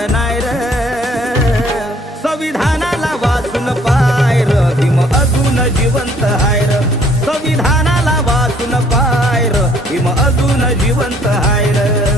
जाणार नाही र संविधानाला वाचून पाय र भीम अजून जिवंत हाय र संविधानाला वाचून पाय र भीम अजून जिवंत हाय र